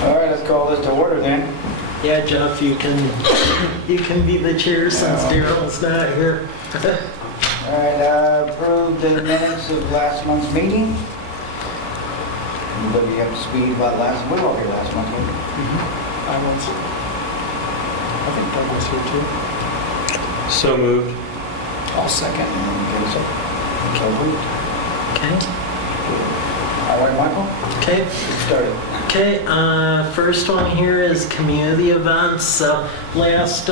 All right, let's call this to order then. Yeah, Jeff, you can be the chair since Daryl's not here. All right, approve the minutes of last month's meeting. Anybody up to speed about last, we were all here last month, weren't we? I was. I think Doug was here too. So moved. I'll second. Get us up. So moved. Okay. All right, Michael, Okay. get started. Okay. First one here is community events. So last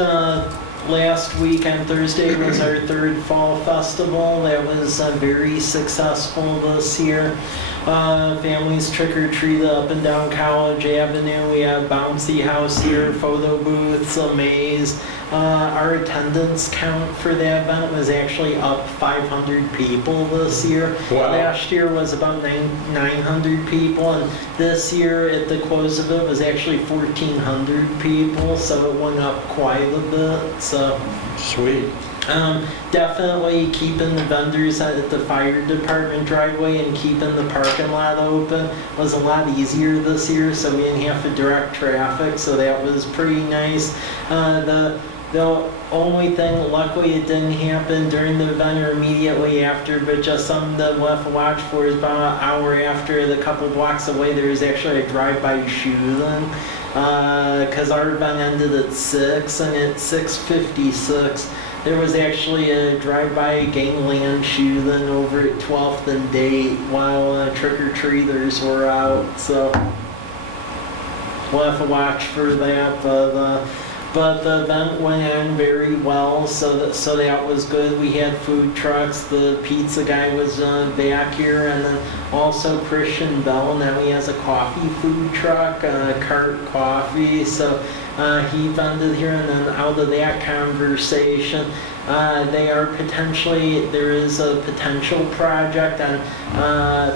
week on Thursday was our third fall festival. That was very successful this year. Families trick-or-treated up and down College Avenue. We had a bouncy house here, photo booths, a maze. Our attendance count for the event was actually up 500 people this year. Wow. Last year was about 900 people, and this year at the close of it was actually 1,400 people, so it went up quite a bit. So Sweet. definitely keeping the vendors at the fire department driveway and keeping the parking lot open was a lot easier this year, so we didn't have to direct traffic, so that was pretty nice. The only thing, luckily it didn't happen during the event or immediately after, but just something that we'll have to watch for is about an hour after, the couple blocks away, there was actually a drive-by shooting. Because our event ended at 6, and at 6:56 there was actually a drive-by gangland shooting over at 12th and Date while trick-or-treaters were out, so we'll have to watch for that, but the event went on very well, so that was good. We had food trucks, the pizza guy was back here, and then also Christian Bell now he has a coffee food truck, Cart Coffee, so he vended here, and then out of that conversation, there is a potential project on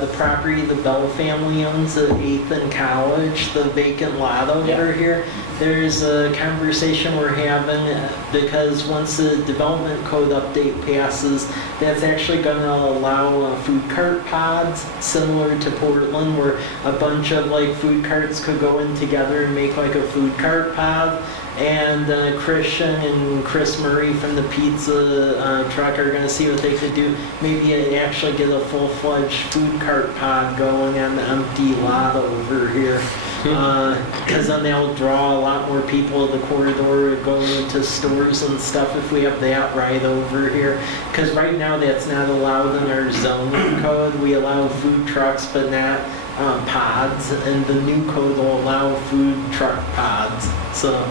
the property the Bell family owns at 8th and College, the vacant lot over here. There's a conversation we're having because once the development code update passes, that's actually going to allow food cart pods similar to Portland, where a bunch of like food carts could go in together and make like a food cart pod. And Christian and Chris Murray from the pizza truck are going to see what they could do. Maybe actually get a full-fledged food cart pod going on the empty lot over here. Because then they'll draw a lot more people to the corridor going to stores and stuff if we have that right over here. Because right now that's not allowed in our zoning code. We allow food trucks but not pods. And the new code will allow food truck pods. So...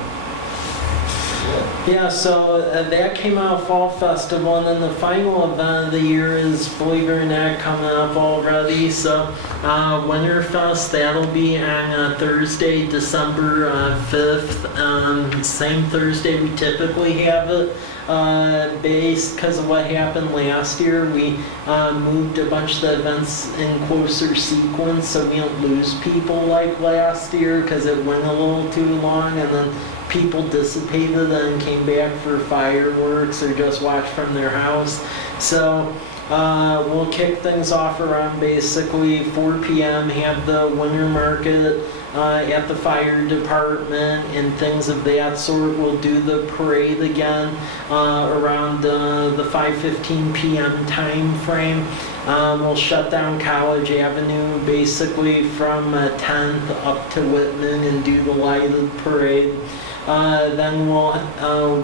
yeah, so that came out of Fall Festival, and then the final event of the year is, believe it or not, coming up already. So Winterfest, that'll be on Thursday, December 5th. Same Thursday we typically have it. Based because of what happened last year, we moved a bunch of the events in closer sequence so we don't lose people like last year because it went a little too long and then people dissipated and came back for fireworks or just watched from their house. So we'll kick things off around basically 4 p.m., have the winter market at the fire department and things of that sort. We'll do the parade again around the 5:15 p.m. time frame. We'll shut down College Avenue basically from 10th up to Whitman and do the lighted parade. Then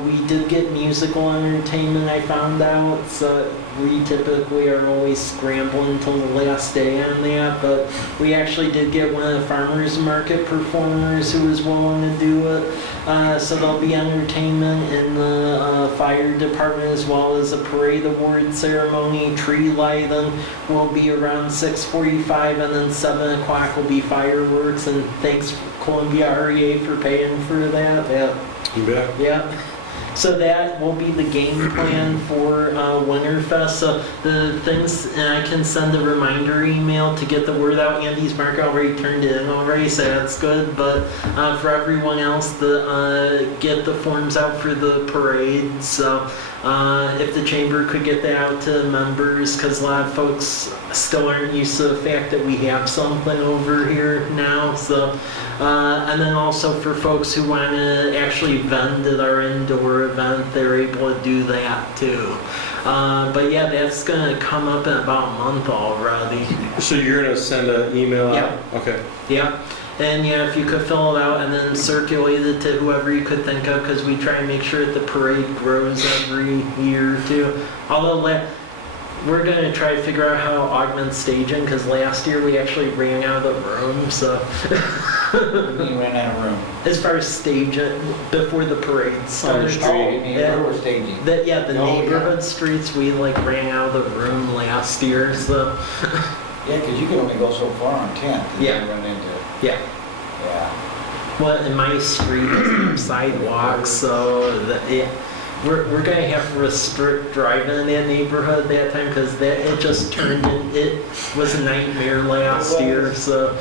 we did get musical entertainment, I found out, so we typically are always scrambling until the last day on that, but we actually did get one of the farmers market performers who was willing to do it, so there'll be entertainment in the fire department as well as a parade award ceremony. Tree lighting will be around 6:45, and then 7 o'clock will be fireworks, and thanks Columbia REA for paying for that. You bet. Yeah. So that will be the game plan for Winterfest. So the things, and I can send a reminder email to get the word out. Andy's mark already turned it in already, so that's good. But for everyone else, get the forms out for the parade. So if the chamber could get that out to members, because a lot of folks still aren't used to the fact that we have something over here now. So, and then also for folks who want to actually vend at our indoor event, they're able to do that too. But yeah, that's gonna come up in about a month already. So you're gonna send an email out? Yep. Okay. Yeah. And yeah, if you could fill it out and then circulate it to whoever you could think of, because we try and make sure that the parade grows every year too. Although we're going to try to figure out how to augment staging, because last year we actually ran out of the room, so. You ran out of room. As far as staging, before the parade started. Oh, you mean where we're staging? The Oh, neighborhood streets, we ran out of the room last year, so. Yeah, because you can only go so far on 10th. And Yeah. then run into it. Yeah. Yeah. Well, in my street doesn't have sidewalks, so we're gonna have to restrict driving in that neighborhood that time, because it just turned in. It was a nightmare last year. So,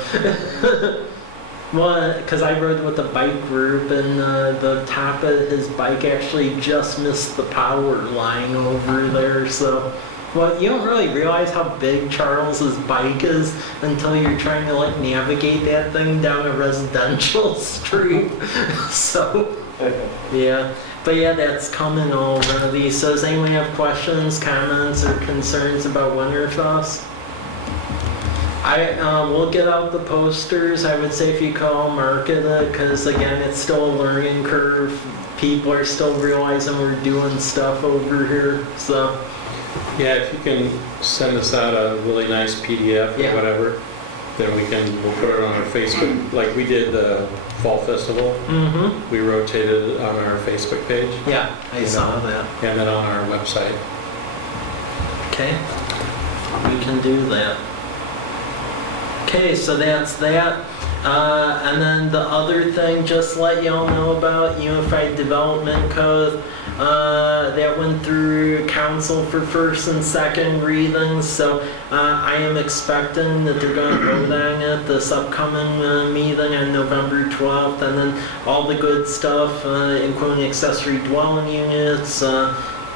well, because I rode with a bike group, and the top of his bike actually just missed the power line over there. So. Well, you don't really realize how big Charles's bike is until you're trying to navigate that thing down a residential street. So, yeah. But yeah, that's coming already. So does anyone have questions, comments, or concerns about Winterfest? We'll get out the posters. I would say if you call market it, because again, it's still a learning curve. People are still realizing we're doing stuff over here. So. Yeah, if you can send us out a really nice PDF Yeah. or whatever, then we'll put it on our Facebook, like we did the Fall Festival. Mm-hmm. We rotated it on our Facebook page. Yeah, I saw that. And then on our website. Okay, we can do that. Okay, so that's that. And then the other thing, just let y'all know about Unified Development Code. That went through council for first and second readings, so I am expecting that they're going to vote on it this upcoming meeting on November 12th, and then all the good stuff, including accessory dwelling units,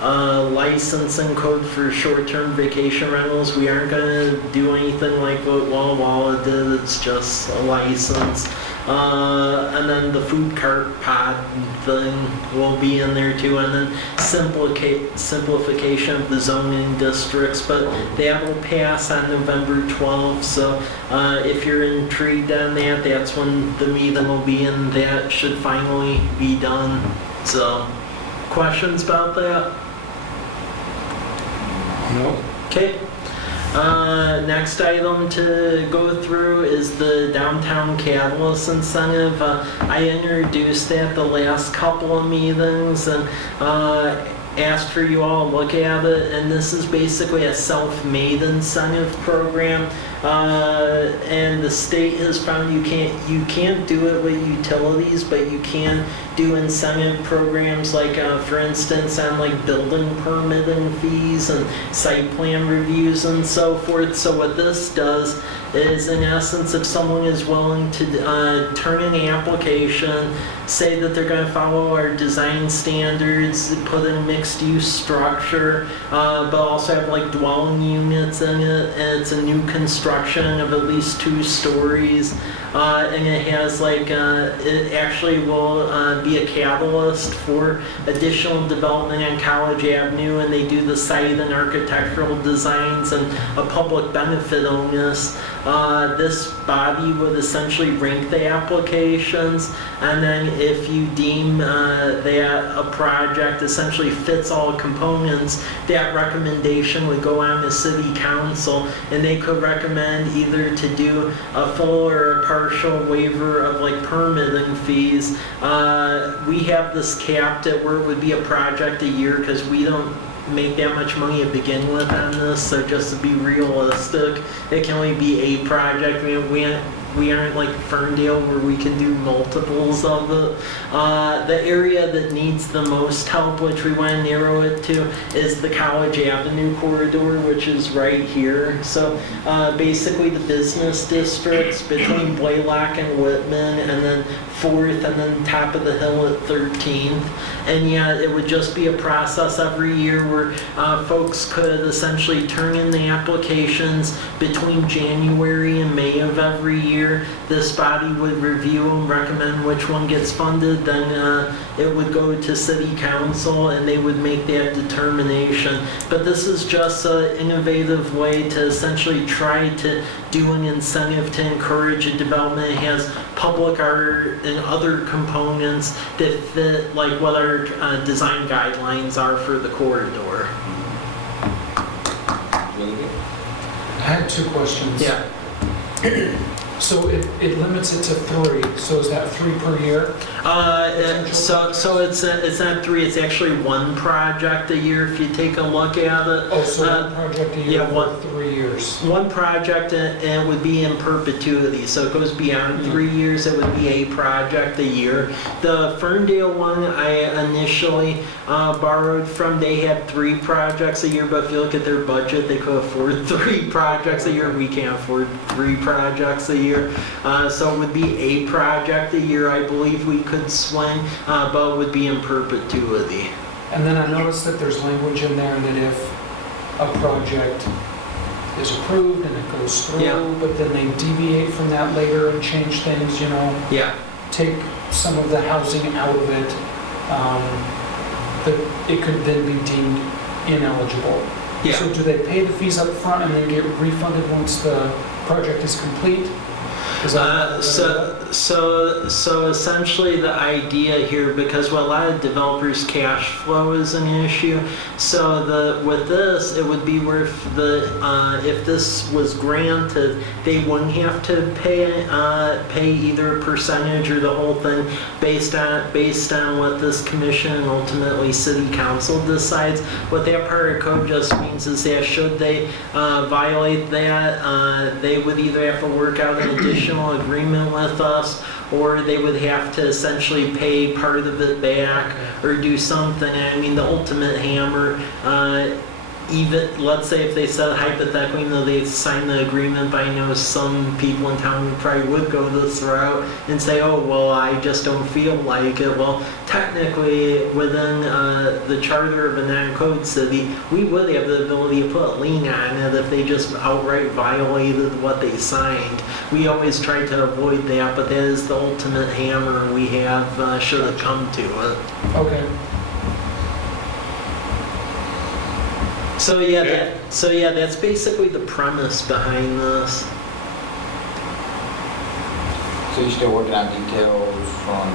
licensing code for short-term vacation rentals. We aren't going to do anything like what Walla Walla did, it's just a license. And then the food cart pod thing will be in there too, and then simplification of the zoning districts, but that will pass on November 12th, so if you're intrigued on that, that's when the meeting will be, and that should finally be done. So, questions about that? No. Okay. Next item to go through is the Downtown Catalyst Incentive. I introduced that the last couple of meetings and asked for you all to look at it, and this is basically a self-made incentive program. And the state has found you can't do it with utilities, but you can do incentive programs like, for instance, on building permitting fees and site plan reviews and so forth. So what this does is, in essence, if someone is willing to turn in an application, say that they're going to follow our design standards, put in mixed-use structure, but also have dwelling units in it, and it's a new construction of at least 2 stories, and it has it actually will be a catalyst for additional development on College Avenue, and they do the site and architectural designs and a public benefit onus. This body would essentially rank the applications, and then if you deem that a project essentially fits all components, that recommendation would go on to City Council, and they could recommend either to do a full or a partial waiver of permitting fees. We have this capped at where it would be a project a year, because we don't make that much money to begin with on this, so just to be realistic, it can only be a project. we aren't like Ferndale where we can do multiples of it. The area that needs the most help, which we want to narrow it to, is the College Avenue corridor, which is right here. So basically the business districts between Blaylock and Whitman, and then 4th, and then top of the hill at 13th. And yeah, it would just be a process every year where folks could essentially turn in the applications between January and May of every year. This body would review them, recommend which one gets funded, then it would go to City Council and they would make that determination. But this is just an innovative way to essentially try to do an incentive to encourage a development. It has public art and other components that fit like what our design guidelines are for the corridor. I had 2 questions. Yeah. So it limits it to 3, so is that 3 per year? So it's not 3, it's actually 1 project a year if you take a look at it. Oh, so 1 project a year yeah, for 3 years. 1 project and it would be in perpetuity, so it goes beyond 3 years, it would be a project a year. The Ferndale one I initially borrowed from, they had 3 projects a year, but if you look at their budget, they could afford 3 projects a year. We can't afford 3 projects a year. So it would be a project a year, I believe we could swing, but it would be in perpetuity. And then I noticed that there's language in there that if a project is approved and it goes through, Yeah. but then they deviate from that later and change things, Yeah. take some of the housing out of it, that it could then be deemed ineligible. Yeah. So do they pay the fees up front and then get refunded once the project is complete? Is that So essentially the idea here, because with a lot of developers, cash flow is an issue. So with this, it would be where if this was granted, they wouldn't have to pay either a percentage or the whole thing based on what this commission and ultimately City Council decides. What that part of code just means is that should they violate that, they would either have to work out an additional agreement with us, or they would have to essentially pay part of it back or do something. I mean, the ultimate hammer, even, let's say if they said hypothetically, they signed the agreement, but I know some people in town probably would go this route and say, oh, well, I just don't feel like it. Well, technically, within the charter of a non-code city, we would have the ability to put a lien on it if they just outright violated what they signed. We always try to avoid that, but that is the ultimate hammer we have should it come to it. Okay. So yeah, that's basically the premise behind this. So you're still working on details on,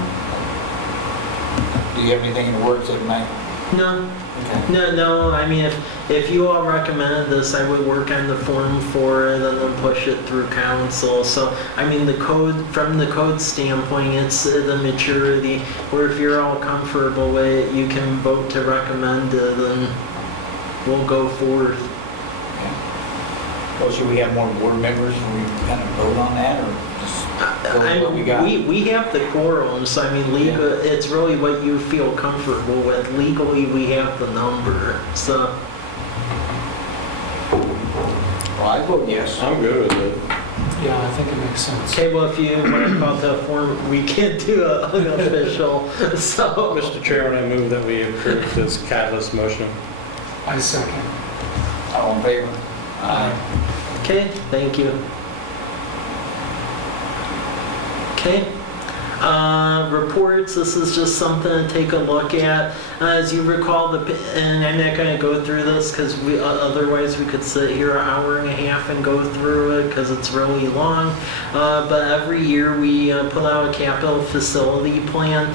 do you have anything in the works that might? No. Okay. No, I mean, if you all recommended this, I would work on the form for it and then push it through council. So, I mean, from the code standpoint, it's the maturity, where if you're all comfortable with it, you can vote to recommend it and we'll go forth. Okay. Well, should we have more board members and we kind of vote on that, or just go with what we got? We have the quorum, so I mean, legal, it's really what you feel comfortable with. Legally, we have the number, so. Well, I vote yes. I'm good with it. Yeah, I think it makes sense. Okay, well, if you want to call to a form, we can't do an official, so. Mr. Chairman, I move that we approve this catalyst motion. I second. All in favor? Okay, thank you. Okay. Reports, this is just something to take a look at. As you recall, and I'm not going to go through this because otherwise we could sit here an hour and a half and go through it because it's really long. But every year we put out a capital facility plan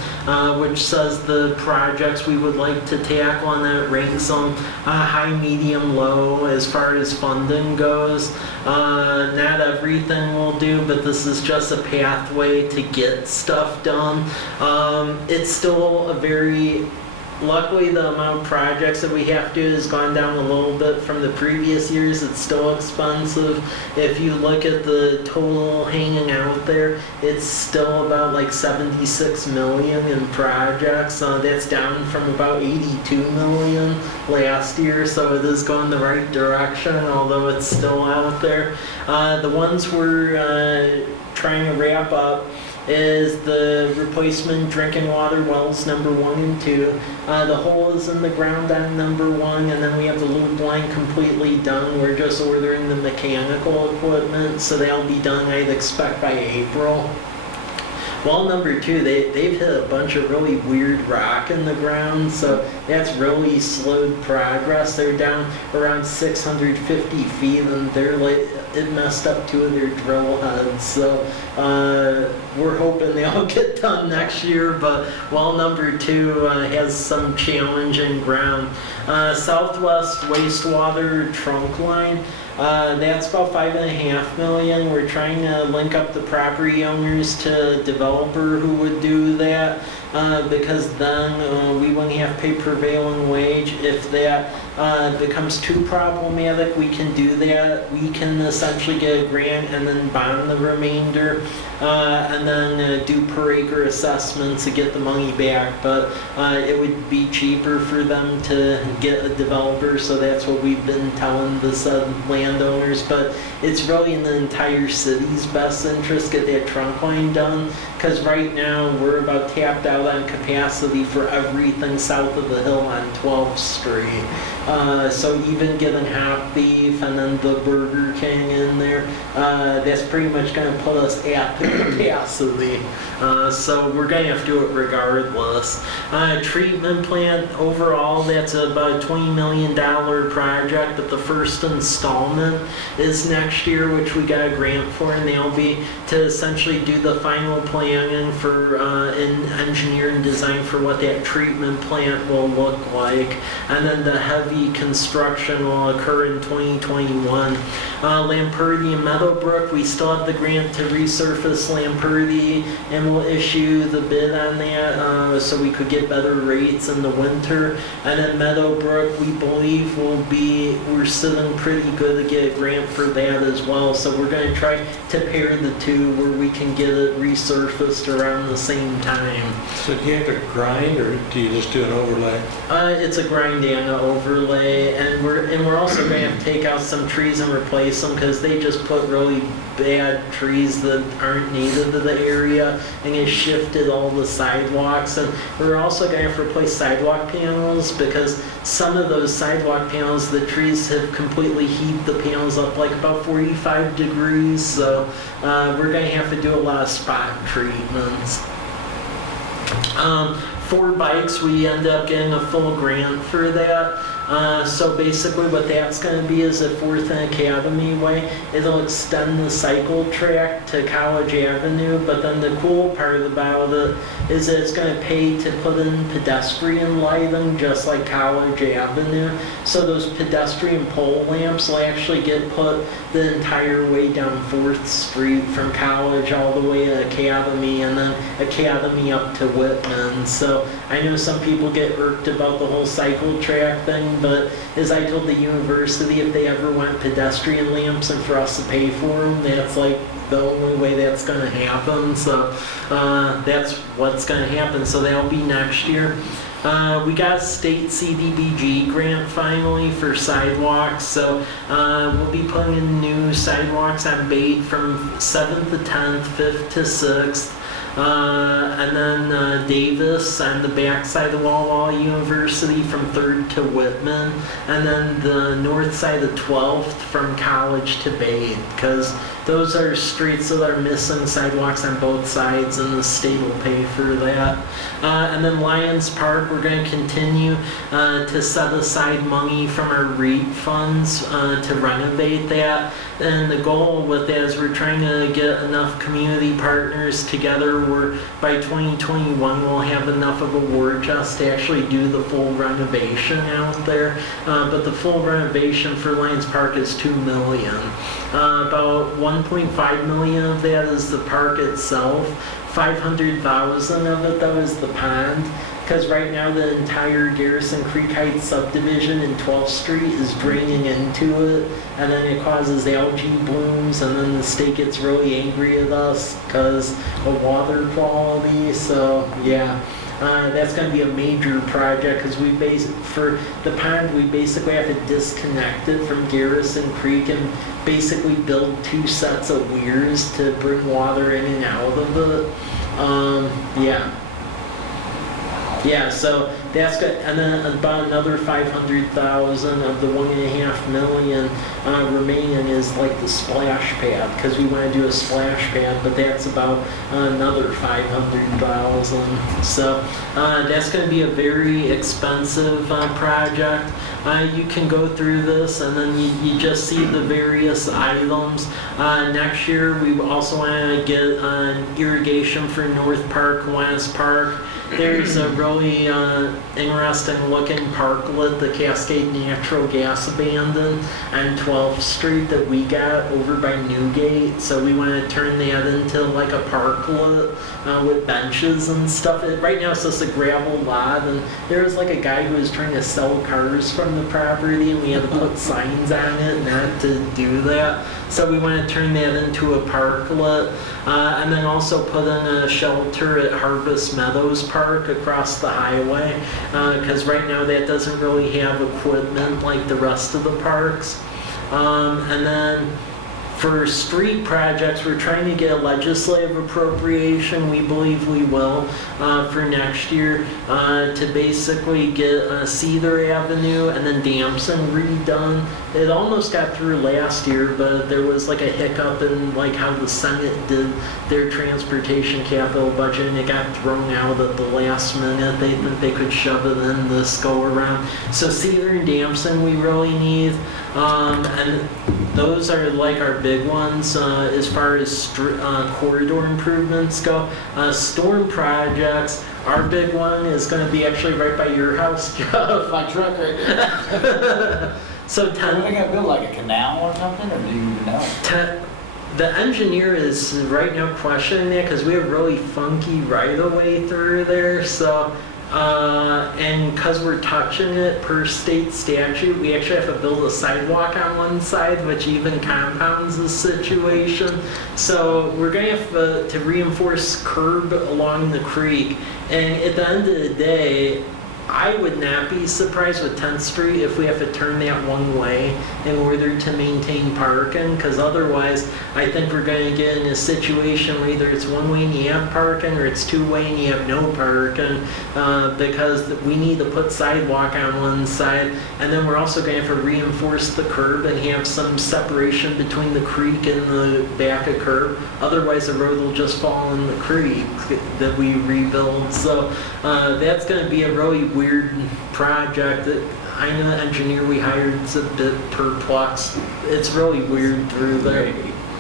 which says the projects we would like to tackle, and that ranks them high, medium, low as far as funding goes. Not everything we'll do, but this is just a pathway to get stuff done. It's still a very, luckily the amount of projects that we have to do has gone down a little bit from the previous years. It's still expensive. If you look at the total hanging out there. It's still about like 76 million in projects. That's down from about 82 million last year, so it is going the right direction, although it's still out there. The ones we're trying to wrap up is the replacement drinking water wells number 1 and 2. The hole is in the ground on number 1, and then we have the loop line completely done. We're just ordering the mechanical equipment, so they'll be done, I'd expect, by April. Well, number 2, they've hit a bunch of really weird rock in the ground, so that's really slowed progress. They're down around 650 feet, and it messed up 2 of their drill heads. So we're hoping they all get done next year, but well, number 2 has some challenging ground. Southwest wastewater trunk line. That's about $5.5 million. We're trying to link up the property owners to a developer who would do that, because then we wouldn't have to pay prevailing wage. If that becomes too problematic, we can do that. We can essentially get a grant and then bond the remainder, and then do per acre assessments to get the money back. But it would be cheaper for them to get a developer, so that's what we've been telling the landowners. But it's really in the entire city's best interest to get that trunk line done, because right now we're about tapped out on capacity for everything south of the hill on 12th Street. So even getting hot beef and then the Burger King in there, that's pretty much going to put us at the capacity. So we're going to have to do it regardless. Treatment plant, overall, that's about a $20 million project, but the first installment is next year, which we got a grant for, and they'll be to essentially do the final planning for and engineer and design for what that treatment plant will look like. And then the heavy construction will occur in 2021. Lamperti and Meadowbrook, we still have the grant to resurface Lamperti, and we'll issue the bid on that so we could get better rates in the winter. And then Meadowbrook, we believe we're sitting pretty good to get a grant for that as well. So we're going to try to pair the two where we can get it resurfaced around the same time. So do you have to grind, or do you just do an overlay? It's a grind and an overlay, and we're also going to have to take out some trees and replace them, because they just put really bad trees that aren't native to the area, and it shifted all the sidewalks. And we're also going to have to replace sidewalk panels, because some of those sidewalk panels, the trees have completely heated the panels up like about 45 degrees. So we're going to have to do a lot of spot treatments. For bikes, we end up getting a full grant for that. So basically what that's going to be is at 4th and Academy Way. It'll extend the cycle track to College Avenue, but then the cool part about it is that it's going to pay to put in pedestrian lighting just like College Avenue. So those pedestrian pole lamps will actually get put the entire way down 4th Street from College all the way to Academy, and then Academy up to Whitman. So I know some people get irked about the whole cycle track thing, but as I told the university, if they ever want pedestrian lamps and for us to pay for them, that's like the only way that's going to happen. So that's what's going to happen. So that'll be next year. We got a state CDBG grant finally for sidewalks, so we'll be putting in new sidewalks on Bate from 7th to 10th, 5th to 6th. And then Davis on the backside of Walla Walla University from 3rd to Whitman, and then the north side of 12th from College to Bate, because those are streets that are missing sidewalks on both sides, and the state will pay for that. And then Lions Park, we're going to continue to set aside money from our REAP funds to renovate that. And the goal with that is we're trying to get enough community partners together where by 2021 we'll have enough of a war chest to actually do the full renovation out there. But the full renovation for Lions Park is $2 million. About 1.5 million of that is the park itself. 500,000 of it though is the pond, because right now the entire Garrison Creek Heights subdivision in 12th Street is draining into it, and then it causes algae blooms, and then the state gets really angry at us because of water quality. So yeah, that's going to be a major project because for the pond we basically have to disconnect it from Garrison Creek and basically build 2 sets of weirs to bring water in and out of it. Yeah, so that's good, and then about another 500,000 of the 1.5 million remaining is like the splash pad, because we want to do a splash pad, but that's about another 500,000. So that's going to be a very expensive project. You can go through this, and then you just see the various items. Next year, we also want to get irrigation for North Park, West Park. There's a really interesting looking parklet, the Cascade Natural Gas Abandon on 12th Street that we got over by Newgate. So we want to turn that into like a parklet with benches and stuff. Right now it's just a gravel lot, and there was like a guy who was trying to sell cars from the property, and we had to put signs on it not to do that. So we want to turn that into a parklet, and then also put in a shelter at Harvest Meadows Park across the highway, because right now that doesn't really have equipment like the rest of the parks. And then for street projects, we're trying to get a legislative appropriation, we believe we will, for next year, to basically get Cedar Avenue and then Damson redone. It almost got through last year, but there was like a hiccup in like how the Senate did their transportation capital budget, and it got thrown out at the last minute. They think they could shove it in this go around. So Cedar and Damson we really need, and those are like our big ones as far as corridor improvements go. Storm projects, our big one is going to be actually right by your house, Jeff. My truck right there. So Are they gonna build like a canal or something, or do you even know? the engineer is right now questioning that because we have really funky right-of-way through there. So, and because we're touching it per state statute, we actually have to build a sidewalk on one side, which even compounds the situation. So we're going to have to reinforce curb along the creek. And at the end of the day, I would not be surprised with 10th Street if we have to turn that one way in order to maintain parking, because otherwise I think we're going to get in a situation where either it's one way and you have parking, or it's two way and you have no parking, because we need to put sidewalk on one side, and then we're also going to have to reinforce the curb and have some separation between the creek and the back of curb. Otherwise the road will just fall in the creek that we rebuild. So that's going to be a really weird project. That I know the engineer we hired is a bit perplexed. It's really weird through there.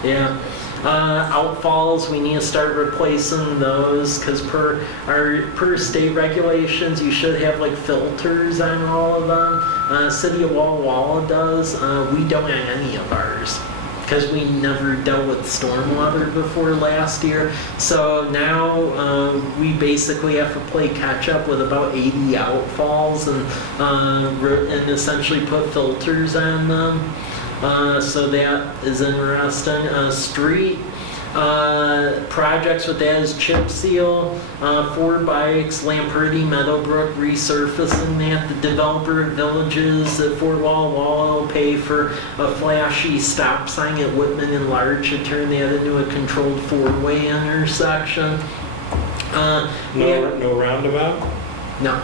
Yeah. Outfalls, we need to start replacing those because per state regulations, you should have like filters on all of them. City of Walla Walla does. We don't on any of ours, because we never dealt with stormwater before last year. So now we basically have to play catch up with about 80 outfalls and essentially put filters on them. So that is interesting. Street projects with that is chip seal, 4 bikes, Lamperty, Meadowbrook resurfacing that. The developer of Villages at Fort Walla Walla will pay for a flashy stop sign at Whitman and Larch to turn that into a controlled 4-way intersection. No roundabout? No.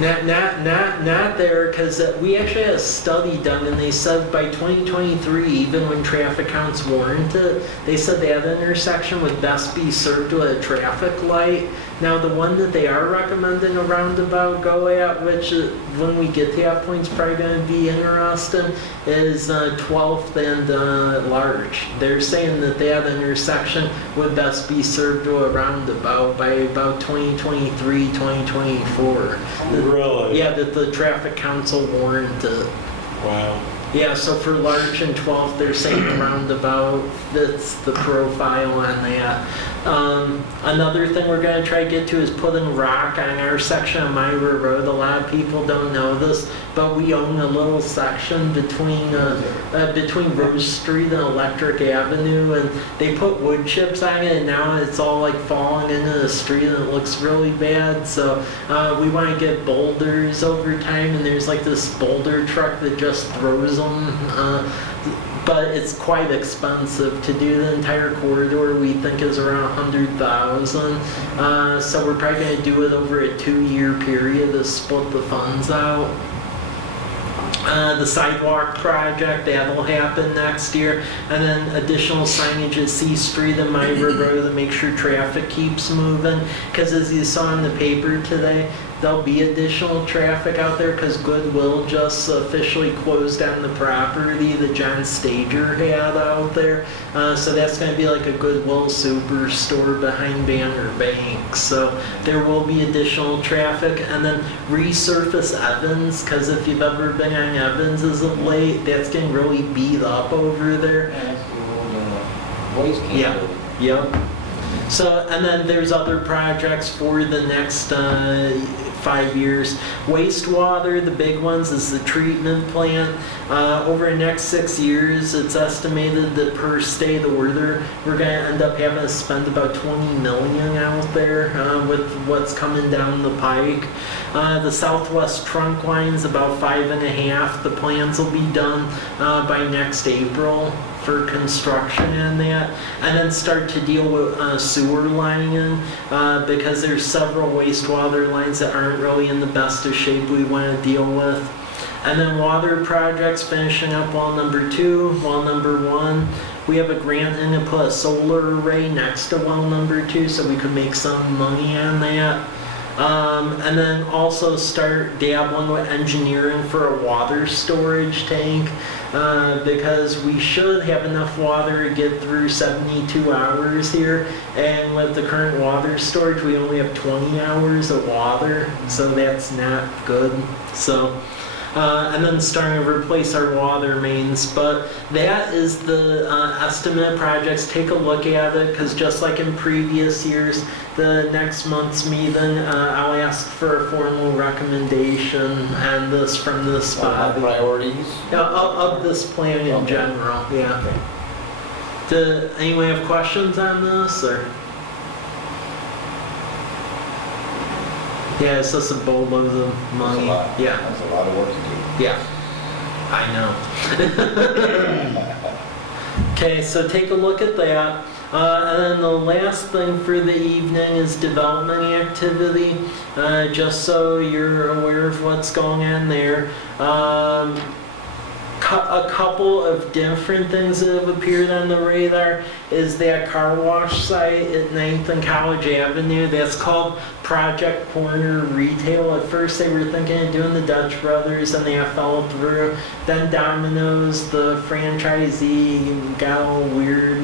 Not there, because we actually had a study done, and they said by 2023, even when traffic counts warrant it, they said that intersection would best be served with a traffic light. Now, the one that they are recommending a roundabout go at, which when we get to that point is probably going to be interesting, is 12th and Larch. They're saying that that intersection would best be served to a roundabout by about 2023, 2024. Really? Yeah, that the traffic council warranted. Wow. Yeah, so for Larch and 12th, they're saying the roundabout fits the profile on that. Another thing we're going to try to get to is putting rock on our section of Myra Road. A lot of people don't know this, but we own a little section between Rose Street and Electric Avenue, and they put wood chips on it, and now it's all like falling into the street, and it looks really bad. So we want to get boulders over time, and there's like this boulder truck that just throws them. But it's quite expensive to do the entire corridor. We think is around 100,000. So we're probably going to do it over a 2-year period to split the funds out. The sidewalk project, that'll happen next year. And then additional signage at C Street and Myra Road to make sure traffic keeps moving. Because as you saw in the paper today, there'll be additional traffic out there because Goodwill just officially closed down the property that John Stager had out there. So that's going to be like a Goodwill superstore behind Banner Bank. So there will be additional traffic. And then resurface Evans, because if you've ever been on Evans as of late, that's getting really beat up over there. Yeah, that's the old waste can. Yeah. Yep. So, and then there's other projects for the next 5 years. Wastewater, the big ones, is the treatment plant. Over the next 6 years, it's estimated that per state order, we're going to end up having to spend about $20 million out there with what's coming down the pike. The southwest trunk line's about 5.5. The plans will be done by next April for construction and that, and then start to deal with sewer lining because there's several wastewater lines that aren't really in the best of shape we want to deal with. And then water projects, finishing up wall number 2, wall number 1. We have a grant in to put a solar array next to well number 2 so we could make some money on that. And then also start dabbling with engineering for a water storage tank because we should have enough water to get through 72 hours here, and with the current water storage we only have 20 hours of water, so that's not good. So and then starting to replace our water mains. But that is the estimate projects. Take a look at it, because just like in previous years, the next month's meeting, I'll ask for a formal recommendation on this from this body. Priorities? Of this plan in general, yeah. Do anyone have questions on this, or? Yeah, it's just a boatload of money. That's a lot. Yeah. That's a lot of work to do. Yeah, I know. Okay, so take a look at that. And then the last thing for the evening is development activity, just so you're aware of what's going on there. A couple of different things that have appeared on the radar is that car wash site at 9th and College Avenue. That's called Project Corner Retail. At first they were thinking of doing the Dutch Brothers and that fell through. Then Domino's, the franchisee, got all weird.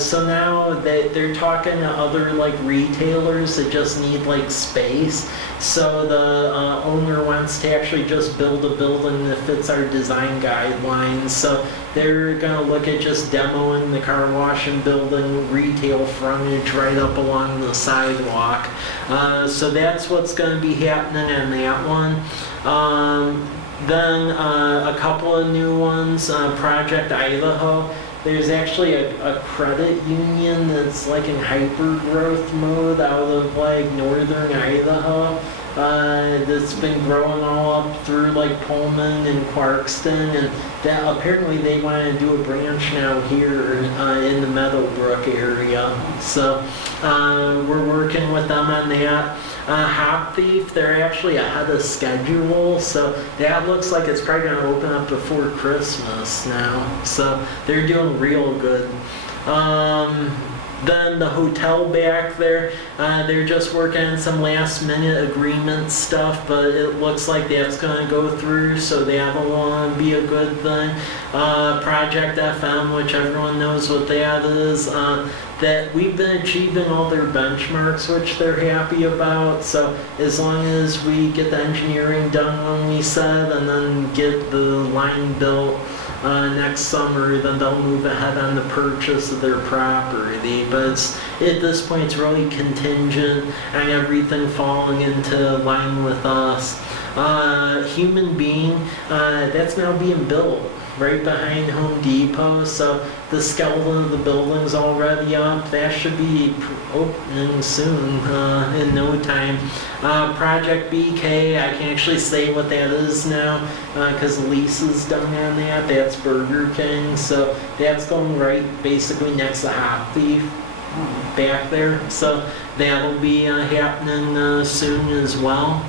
So now they're talking to other like retailers that just need like space. So the owner wants to actually just build a building that fits our design guidelines. So they're going to look at just demoing the car wash and building retail frontage right up along the sidewalk. So that's what's going to be happening on that one. Then a couple of new ones, Project Idaho. There's actually a credit union that's like in hyper-growth mode out of like northern Idaho that's been growing all up through like Pullman and Clarkston, and that apparently they want to do a branch now here in the Meadowbrook area. So we're working with them on that. Hop Thief, they're actually ahead of schedule, so that looks like it's probably going to open up before Christmas now. So they're doing real good. Then the hotel back there, they're just working on some last minute agreement stuff, but it looks like that's going to go through, so that'll be a good thing. Project FM, which everyone knows what that is, that we've been achieving all their benchmarks, which they're happy about. So as long as we get the engineering done when we said, and then get the line built, next summer, then they'll move ahead on the purchase of their property. But at this point, it's really contingent on everything falling into line with us. Human Being, that's now being built right behind Home Depot, so the skeleton of the building's already up. That should be opening soon, in no time. Project BK, I can actually say what that is now, because the lease is done on that. That's Burger King, so that's going right basically next to Hop Thief back there. So that'll be happening soon as well.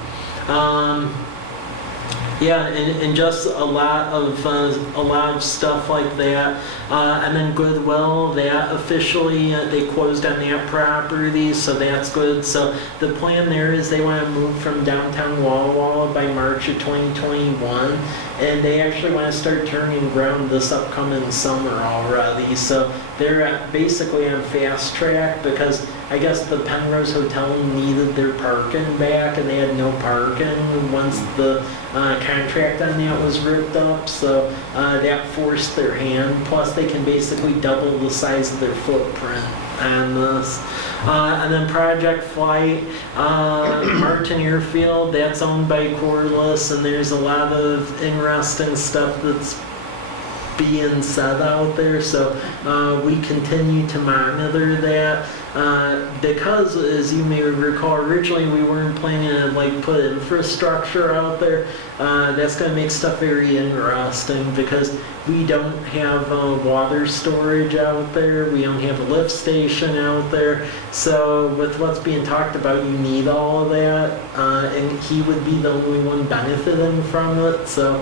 Yeah, and just a lot of stuff like that. And then Goodwill, that officially they closed on that property, so that's good. So the plan there is they want to move from downtown Walla Walla by March of 2021, and they actually want to start turning ground this upcoming summer already. So they're basically on fast track because I guess the Penrose Hotel needed their parking back, and they had no parking once the contract on that was ripped up, so that forced their hand. Plus, they can basically double the size of their footprint on this. And then Project Flight, Martin Airfield, that's owned by Corliss, and there's a lot of interesting stuff that's being said out there, so we continue to monitor that. Because, as you may recall, originally we weren't planning to like put infrastructure out there. That's going to make stuff very interesting because we don't have water storage out there. We don't have a lift station out there. So with what's being talked about, you need all of that, and he would be the only one benefiting from it. So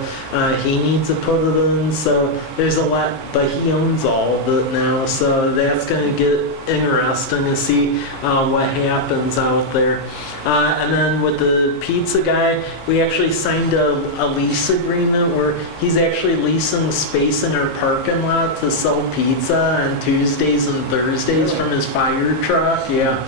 he needs to put it in. So there's a lot, but he owns all of it now. So that's going to get interesting to see what happens out there. And then with the pizza guy, we actually signed a lease agreement where he's actually leasing space in our parking lot to sell pizza on Tuesdays and Thursdays from his fire truck. Yeah.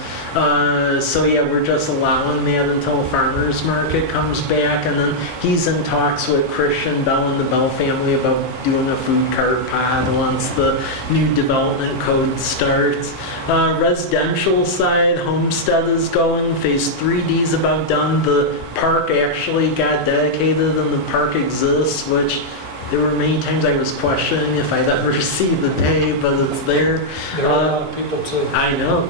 So yeah, we're just allowing that until a farmer's market comes back, and then he's in talks with Christian Bell and the Bell family about doing a food cart pod once the new development code starts. Residential side, Homestead is going. Phase 3D is about done. The park actually got dedicated and the park exists, which there were many times I was questioning if I'd ever see the day, but it's there. There are a lot of people too. I know.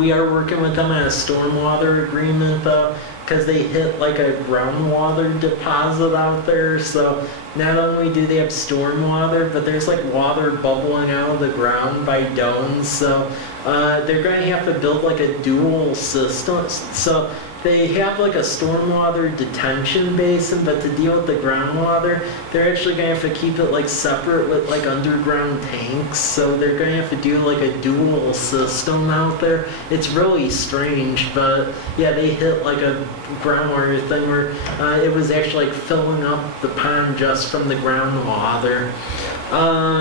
We are working with them on a stormwater agreement though, because they hit like a groundwater deposit out there. So not only do they have stormwater, but there's like water bubbling out of the ground by domes. So they're going to have to build like a dual system. So they have like a stormwater detention basin, but to deal with the groundwater, they're actually going to have to keep it like separate with like underground tanks. So they're going to have to do like a dual system out there. It's really strange, but yeah, they hit like a groundwater thing where it was actually like filling up the pond just from the groundwater.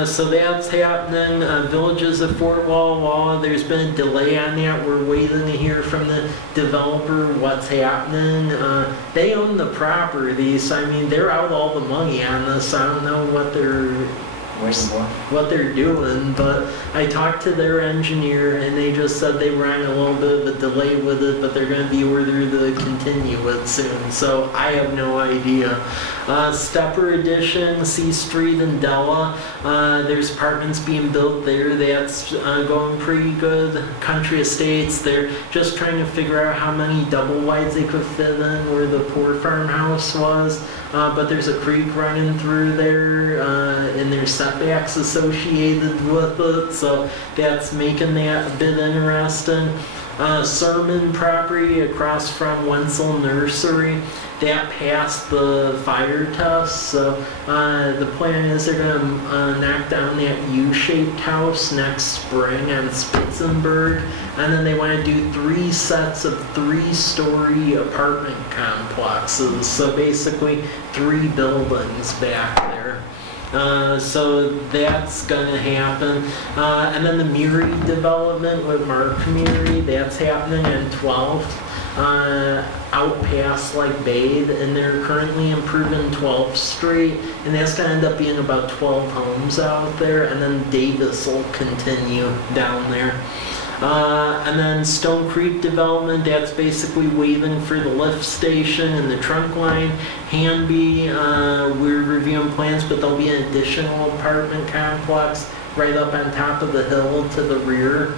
So that's happening. Villages of Fort Walla Walla, there's been a delay on that. We're waiting to hear from the developer what's happening. They own the property, so I mean, they're out all the money on this. I don't know what they're doing, but I talked to their engineer and they just said they were on a little bit of a delay with it, but they're going to be ordered to continue it soon, so I have no idea. Stepper Edition, C Street in Della, there's apartments being built there. That's going pretty good. Country Estates, they're just trying to figure out how many double wides they could fit in where the poor farmhouse was, but there's a creek running through there, and there's setbacks associated with it, so that's making that a bit interesting. Sermon property across from Wenzel Nursery, that passed the fire test, so the plan is they're going to knock down that U-shaped house next spring on Spitzenberg, and then they want to do 3 sets of 3-story apartment complexes, so basically 3 buildings back there. So that's going to happen. And then the Muri development with Mark Muri, that's happening on 12th. out past like Bade, and they're currently improving 12th Street, and that's gonna end up being about 12 homes out there, and then Davis will continue down there. And then Stone Creek development, that's basically waiting for the lift station and the trunk line. Hanby, we're reviewing plans, but there'll be an additional apartment complex right up on top of the hill to the rear.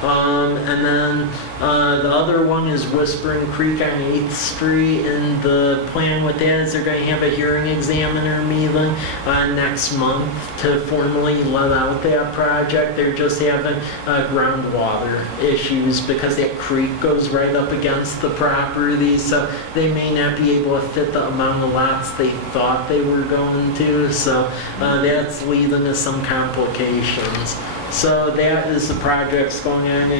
And then the other one is Whispering Creek on 8th Street, and the plan with that is they're going to have a hearing examiner meeting next month to formally let out that project. They're just having groundwater issues because that creek goes right up against the property, so they may not be able to fit the amount of lots they thought they were going to, so that's leading to some complications. So that is the projects going on